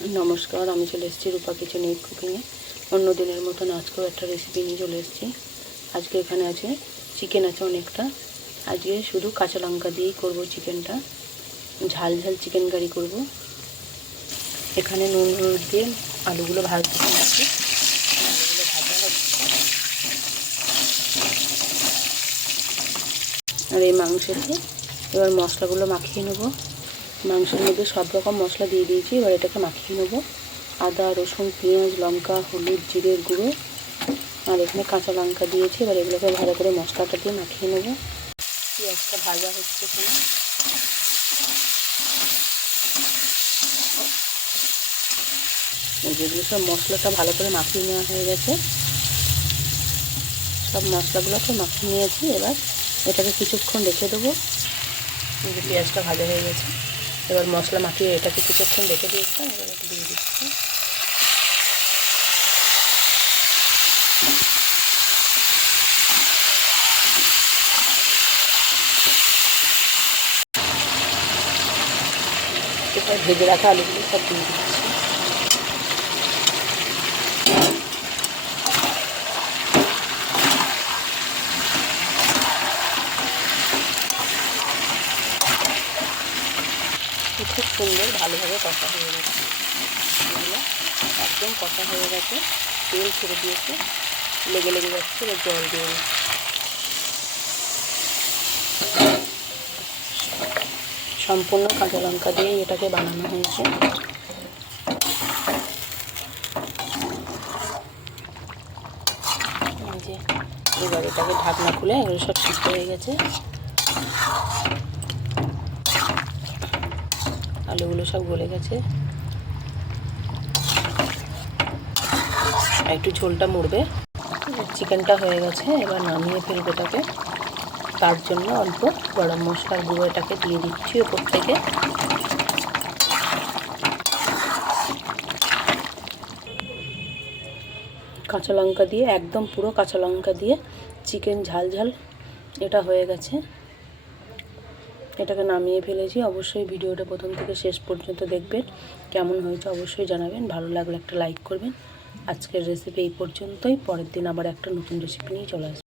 নমস্কার, আমি চলে এসেছি রূপা কিচেন উইথ কুকিংয়ে। অন্য দিনের মতন আজকেও একটা রেসিপি নিয়ে চলে এসেছি। আজকে এখানে আছে চিকেন আছে অনেকটা। আজকে শুধু কাঁচা লঙ্কা দিয়েই করবো চিকেনটা, ঝাল ঝাল চিকেন কারি করব। এখানে নুন হলুদ দিয়ে আলুগুলো ভাজতে দিচ্ছি। আলুগুলো ভাজা হচ্ছে। আর এই মাংসতে এবার মশলাগুলো মাখিয়ে নেব। মাংসের মধ্যে সব রকম মশলা দিয়ে দিয়েছি, এবার এটাকে মাখিয়ে নেব। আদা, রসুন, পেঁয়াজ, লঙ্কা, হলুদ, জিরের গুঁড়ো আর এখানে কাঁচা লঙ্কা দিয়েছি। এবার এগুলোকে ভালো করে মশলাটা দিয়ে মাখিয়ে নেব। পেঁয়াজটা ভাজা হচ্ছে এখানে। যেগুলো সব মশলাটা ভালো করে মাখিয়ে নেওয়া হয়ে গেছে, সব মশলাগুলোকে মাখিয়ে নিয়েছি। এবার এটাকে কিছুক্ষণ রেখে দেবো। পেঁয়াজটা ভাজা হয়ে গেছে, এবার মশলা মাখিয়ে এটাকে কিছুক্ষণ রেখে দিয়েছিলাম। এবার এটা দিয়ে দিচ্ছি। এবার ভেজে রাখা আলুগুলো সব দিয়ে দিচ্ছি। খুব সুন্দর ভালোভাবে কষা হয়ে গেছে। এগুলো একদম কষা হয়ে গেছে, তেল ছেড়ে দিয়েছে, লেগে লেগে যাচ্ছে। এবার জল দিয়ে দিচ্ছি। সম্পূর্ণ কাঁচা লঙ্কা দিয়ে এটাকে বানানো হয়েছে। এবার এটাকে ঢাকনা খুলে এগুলো সব সিদ্ধ হয়ে গেছে। আলুগুলো সব গলে গেছে, একটু ঝোলটা মরবে। চিকেনটা হয়ে গেছে, এবার নামিয়ে ফেলবো এটাকে। তার জন্য অল্প গরম মশলার গুঁড়ো এটাকে দিয়ে দিচ্ছি ওপর থেকে। কাঁচা লঙ্কা দিয়ে, একদম পুরো কাঁচা লঙ্কা দিয়ে চিকেন ঝাল ঝাল এটা হয়ে গেছে। এটাকে নামিয়ে ফেলেছি। অবশ্যই ভিডিওটা প্রথম থেকে শেষ পর্যন্ত দেখবেন। কেমন হয়েছে অবশ্যই জানাবেন। ভালো লাগলে একটা লাইক করবেন। আজকের রেসিপি এই পর্যন্তই। পরের দিন আবার একটা নতুন রেসিপি নিয়ে চলে আসবেন।